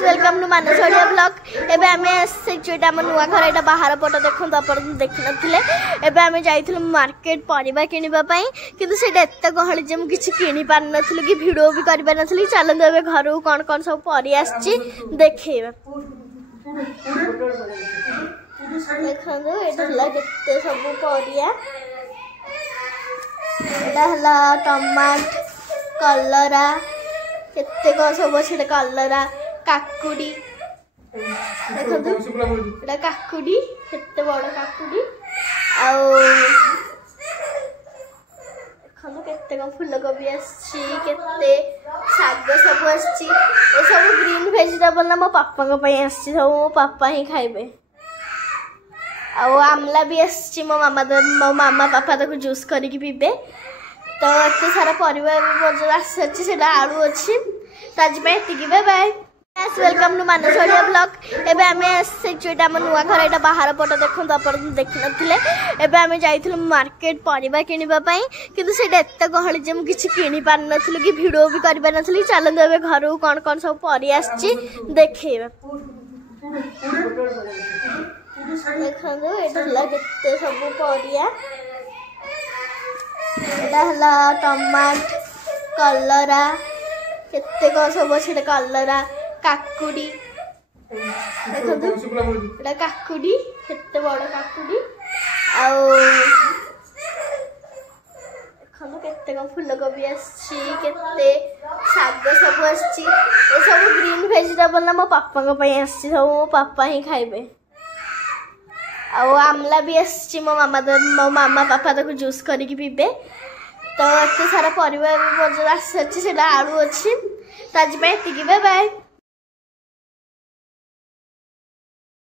Welcome to Manas Odia blog. एबे हमें actually हम नुआ घर एटा बाहर पट देखु अपन देखि नथिले। एबे हमें जाइथिलु मार्केट परिबा किनिबा पई किंतु सेटा एत्ते गहली जे हम किछि किनि पार नथिलु कि वीडियो भी करि पार नथिलु। चलन एबे घर कोन कोन सब परि आछि देखिबा। देखंदो एटा हला केते सब परिया। एटा हला टमाट कलरा केते को सब अछि कलरा काकुडी देखो एटा काकुडी केते बड़ काकुडी आउ देखो केते को फूलकोबी आछि केते साग सब आछि। ए सब ग्रीन वेजिटेबल ना मो पापा को पई आछि सब मो पापा ही खाइबे। आउ आमला भी आछि मो मामा पापा ताको जूस करिक पीबे। तो एते सारा परिवार मजे आछि सेला आलू अछि ताज पे टिकी bye bye. Welcome to Manas Odia blog. एबे हमें एक्चुअली हम नुआ घर एटा बाहर पट देखु अपन देखि नथिले। एबे हमें जाइथिलु मार्केट परिबा किनिबा पई किंतु सेटा एत्ते गहली जे हम किछि किनि पार नथिलु कि वीडियो भी करि पार नथिलु। चलन एबे घर कोन कोन सब परि आछि देखिबा। देखंदो एटा हला केते सब परिया। एटा हला टमाट कलरा केते को सब अछि कलरा काकुडी देखो एटा काकुडी केते बड़ काकुडी आउ देखो केते को फूलकोबी आछि केते साग सब आछि। ए सब ग्रीन वेजिटेबल ना मो पापा को पई आछि सब मो पापा ही खाइबे। आउ आमला भी आछि मो मामा पापा ताको जूस करिक पीबे। तो एते सारा परिवार मजे आछि सेला आलू अछि ताज पे टिकी बाय बाय।